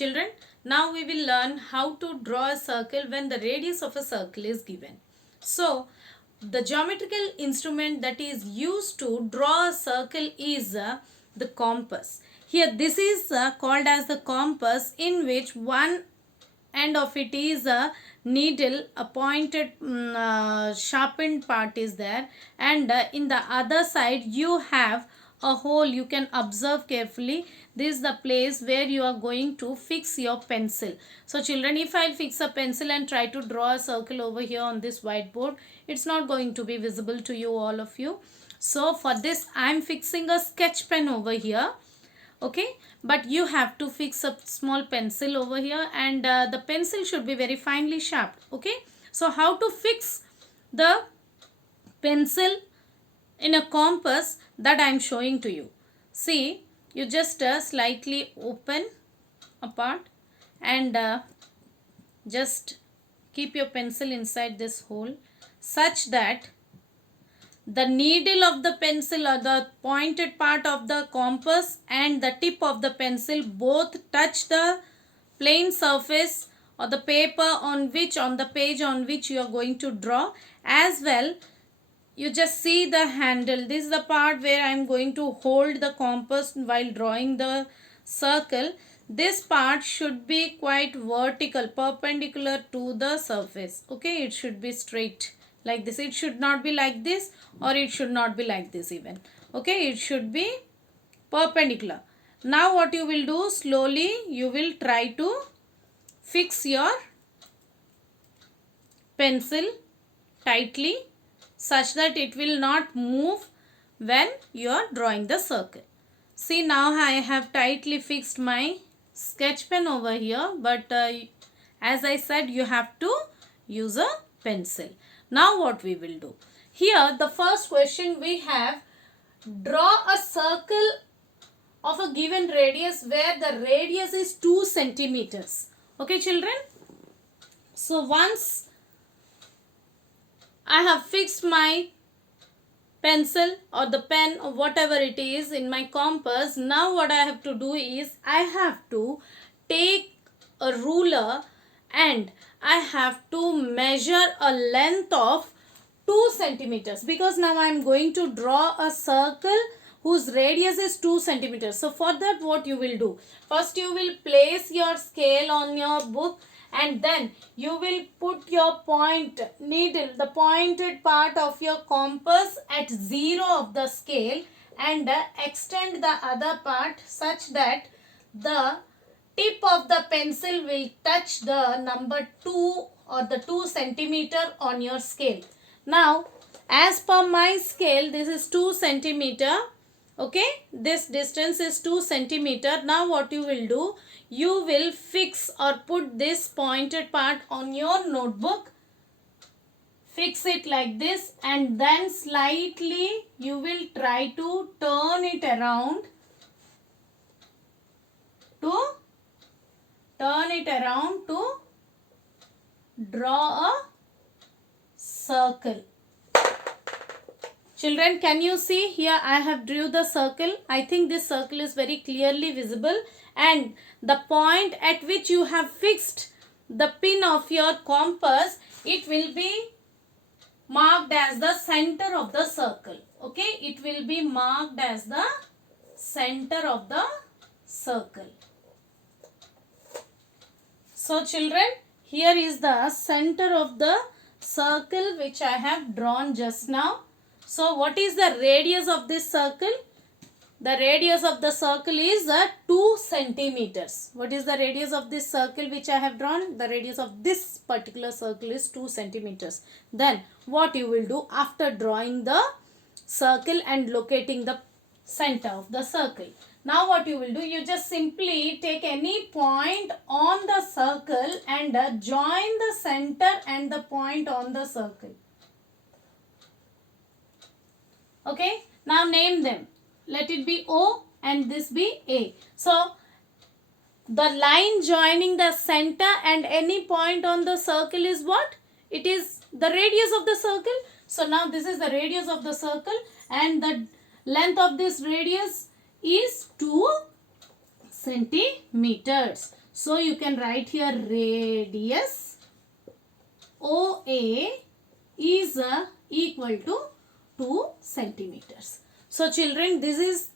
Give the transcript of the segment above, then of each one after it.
Children, now we will learn how to draw a circle when the radius of a circle is given. So, the geometrical instrument that is used to draw a circle is the compass. Here, this is called as the compass, in which one end of it is a needle, a pointed sharpened part is there, and in the other side you have a hole. You can observe carefully, this is the place where you are going to fix your pencil. So children, if I fix a pencil and try to draw a circle over here on this whiteboard, it's not going to be visible to you, all of you. So for this I am fixing a sketch pen over here. Okay, but you have to fix a small pencil over here, and the pencil should be very finely sharpened. Okay, so how to fix the pencil in a compass, that I am showing to you. See, you just slightly open a part and just keep your pencil inside this hole, such that the needle of the pencil or the pointed part of the compass and the tip of the pencil both touch the plain surface or the paper on the page on which you are going to draw. As well, you just see the handle. This is the part where I am going to hold the compass while drawing the circle. This part should be quite vertical, perpendicular to the surface. Okay, it should be straight like this. It should not be like this, or it should not be like this even. Okay, it should be perpendicular. Now what you will do, slowly you will try to fix your pencil tightly, such that it will not move when you are drawing the circle. See, now I have tightly fixed my sketch pen over here, but as I said, you have to use a pencil. Now what we will do, here the first question we have, draw a circle of a given radius where the radius is 2 centimeters. Okay children, so once I have fixed my pencil or the pen or whatever it is in my compass, now what I have to do is, I have to take a ruler and I have to measure a length of 2 centimeters, because now I am going to draw a circle whose radius is 2 centimeters. So for that, what you will do, first you will place your scale on your book, and then you will put your point needle, the pointed part of your compass, at 0 of the scale, and extend the other part such that the tip of the pencil will touch the number 2 or the 2 centimeter on your scale. Now, as per my scale, this is 2 centimeter. Okay, this distance is 2 centimeter. Now what you will do, you will fix or put this pointed part on your notebook. Fix it like this, and then slightly you will try to turn it around to draw a circle. Children, can you see here I have drew the circle? I think this circle is very clearly visible, and the point at which you have fixed the pin of your compass, it will be marked as the center of the circle. Okay, it will be marked as the center of the circle. So children, here is the center of the circle which I have drawn just now. So what is the radius of this circle? The radius of the circle is 2 centimeters. What is the radius of this circle which I have drawn? The radius of this particular circle is 2 centimeters. Then what you will do, after drawing the circle and locating the center of the circle, now what you will do, you just simply take any point on the circle and join the center and the point on the circle. Okay, now name them. Let it be O and this be A. So the line joining the center and any point on the circle is what? It is the radius of the circle. So now this is the radius of the circle, and the length of this radius is 2 centimeters. So you can write here radius OA is equal to 2 centimeters. So children, this is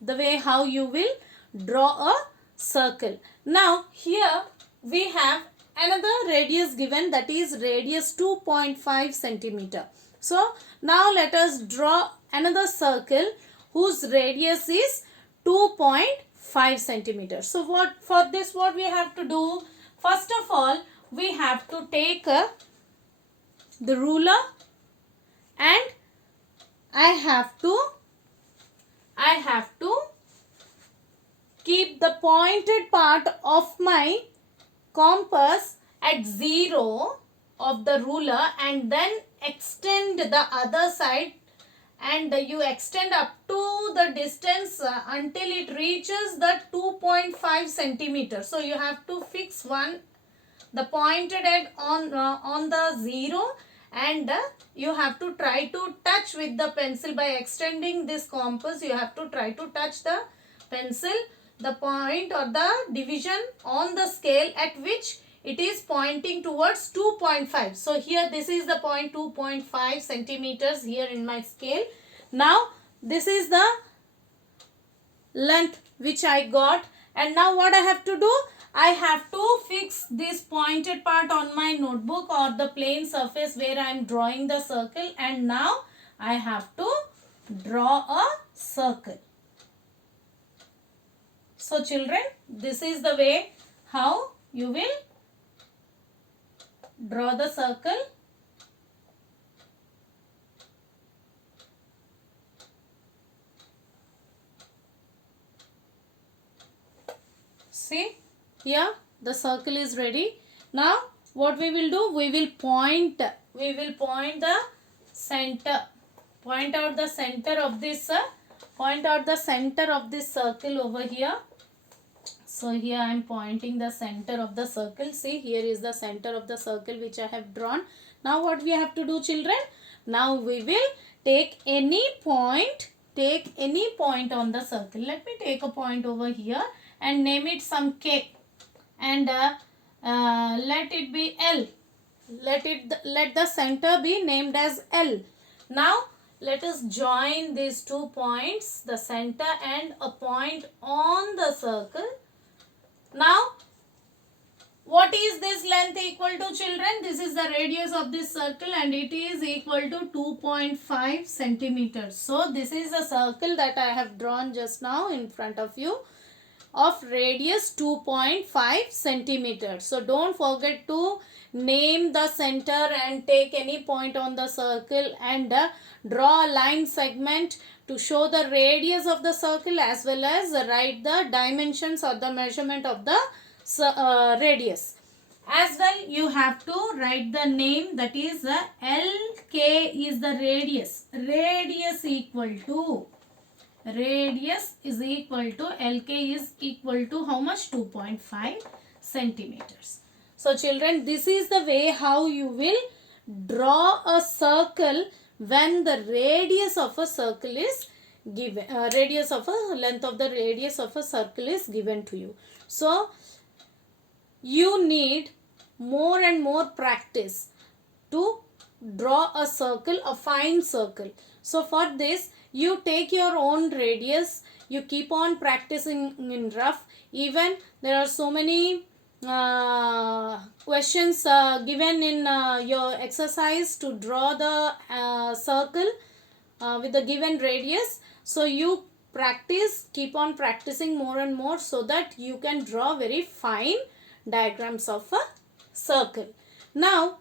the way how you will draw a circle. Now here we have another radius given, that is radius 2.5 centimeter. So now let us draw another circle whose radius is 2.5 centimeters. So what we have to do? First of all, we have to take the ruler, and I have to keep the pointed part of my compass at 0 of the ruler, and then extend the other side, and you extend up to the distance until it reaches the 2.5 centimeters. So you have to fix the pointed end on the 0, and you have to try to touch with the pencil by extending this compass. You have to try to touch the pencil, the point or the division on the scale at which it is pointing towards 2.5. So here this is the point 2.5 centimeters here in my scale. Now this is the length which I got, and now what I have to do? I have to fix this pointed part on my notebook or the plain surface where I am drawing the circle, and now I have to draw a circle. So children, this is the way how you will draw the circle. See, here the circle is ready. Now what we will do? We will point the center. Point out the center of this circle over here. So here I am pointing the center of the circle. See, here is the center of the circle which I have drawn. Now what we have to do, children? Now we will take any point on the circle. Let me take a point over here and name it some K, and let it be L. Let the center be named as L. Now let us join these 2 points, the center and a point on the circle. Now what is this length equal to, children? This is the radius of this circle, and it is equal to 2.5 centimeters. So this is a circle that I have drawn just now in front of you, of radius 2.5 centimeters. So don't forget to name the center and take any point on the circle, and draw a line segment to show the radius of the circle, as well as write the dimensions or the measurement of the radius. As well, you have to write the name, that is LK is the radius. Radius is equal to LK is equal to how much? 2.5 centimeters. So children, this is the way how you will draw a circle when the radius of a circle is given, length of the radius of a circle is given to you. So you need more and more practice to draw a circle, a fine circle. So for this, you take your own radius, you keep on practicing in rough. Even there are so many questions given in your exercise to draw the circle with the given radius. So you practice, keep on practicing more and more, so that you can draw very fine diagrams of a circle. Now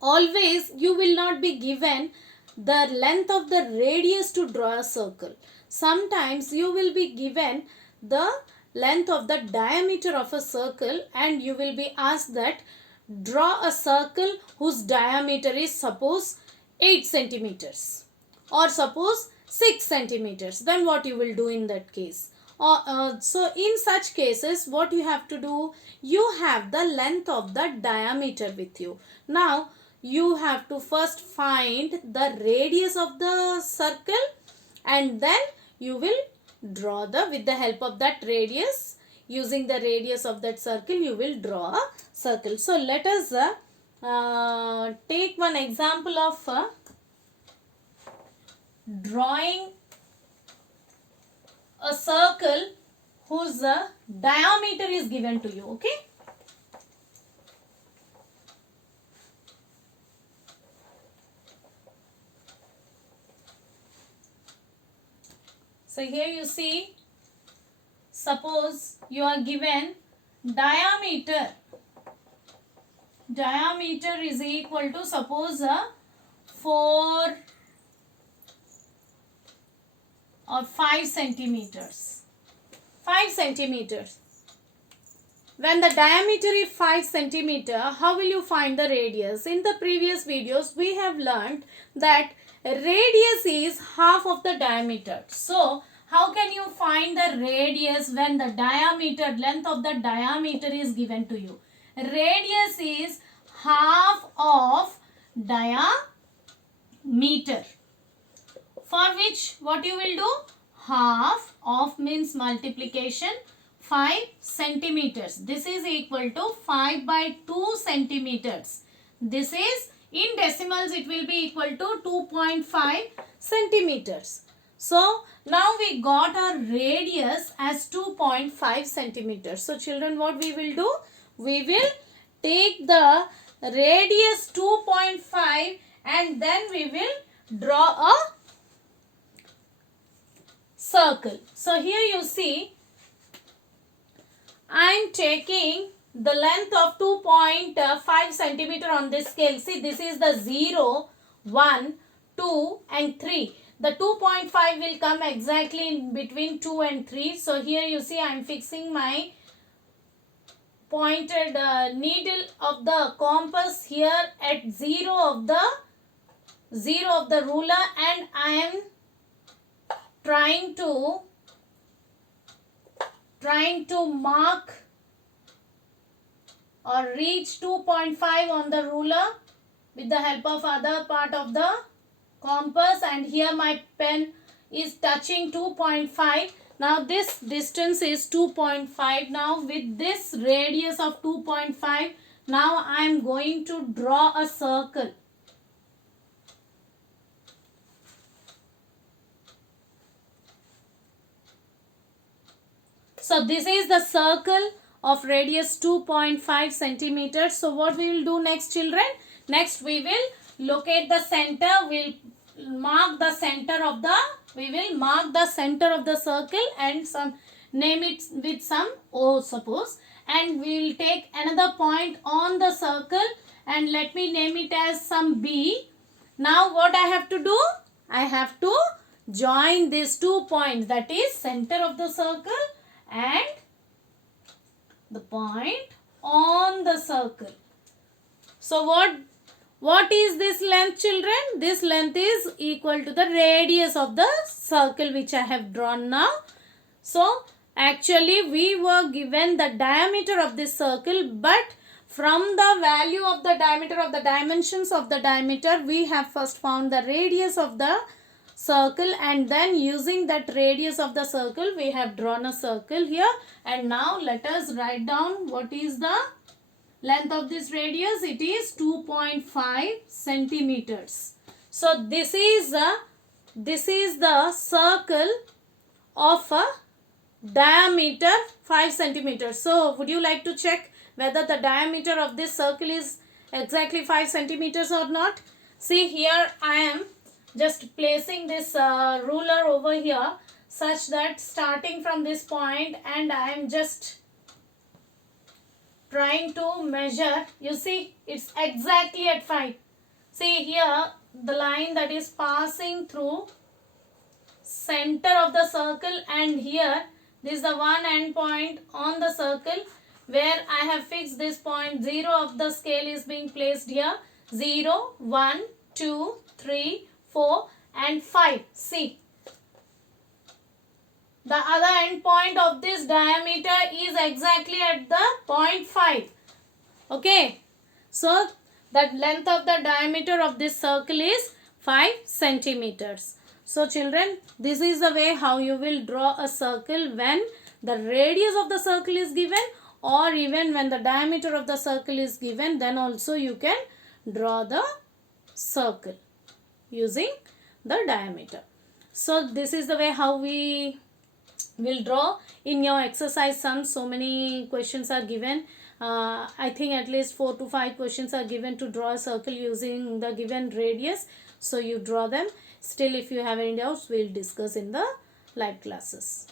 always you will not be given the length of the radius to draw a circle. Sometimes you will be given the length of the diameter of a circle, and you will be asked that draw a circle whose diameter is suppose 8 centimeters or suppose 6 centimeters. Then what you will do in that case? So in such cases, what you have to do? You have the length of the diameter with you. Now you have to first find the radius of the circle, and then you will draw with the help of that radius, using the radius of that circle you will draw a circle. So let us take one example of drawing a circle whose diameter is given to you. Okay. So here you see, suppose you are given diameter is equal to, suppose 4 or 5 centimeters. 5 centimeters. When the diameter is 5 centimeter, how will you find the radius? In the previous videos, we have learned that radius is half of the diameter. So, how can you find the radius when the diameter, length of the diameter is given to you? Radius is half of diameter. For which, what you will do? Half of means multiplication, 5 centimeters. This is equal to 5 by 2 centimeters. This is, in decimals, it will be equal to 2.5 centimeters. So, now we got our radius as 2.5 centimeters. So, children, what we will do? We will take the radius 2.5 and then we will draw a circle. So, here you see, I am taking the length of 2.5 centimeter on this scale. See, this is the 0, 1, 2 and 3. The 2.5 will come exactly in between 2 and 3. So, here you see I am fixing my pointed needle of the compass here at 0 of the ruler, and I am trying to mark or reach 2.5 on the ruler with the help of other part of the compass, and here my pen is touching 2.5. Now this distance is 2.5. Now with this radius of 2.5, now I am going to draw a circle. So this is the circle of radius 2.5 centimeters. So what we will do next, children? Next we will locate the center. We will mark the center of the circle and name it with some O, suppose. And we will take another point on the circle and let me name it as some B. Now what I have to do? I have to join these 2 points, that is center of the circle and the point on the circle. So what is this length, children? This length is equal to the radius of the circle which I have drawn now. So actually we were given the diameter of this circle, but from the value of the diameter, of the dimensions of the diameter, we have first found the radius of the circle, and then using that radius of the circle we have drawn a circle here. And now let us write down what is the length of this radius. It is 2.5 centimeters. So this is the circle of a diameter 5 centimeters. So would you like to check whether the diameter of this circle is exactly 5 centimeters or not? See, here I am just placing this ruler over here such that starting from this point, and I am just trying to measure. You see, it's exactly at 5. See here, the line that is passing through center of the circle, and here this is the one end point on the circle where I have fixed this point. 0 of the scale is being placed here. 0, 1, 2, 3, 4 and 5. See, the other end point of this diameter is exactly at the point 5. Okay. So, the length of the diameter of this circle is 5 centimeters. So, children, this is the way how you will draw a circle when the radius of the circle is given, or even when the diameter of the circle is given, then also you can draw the circle using the diameter. So this is the way how we will draw. In your exercise sum, so many questions are given. I think at least 4 to 5 questions are given to draw a circle using the given radius. So you draw them. Still, if you have any doubts, we'll discuss in the live classes.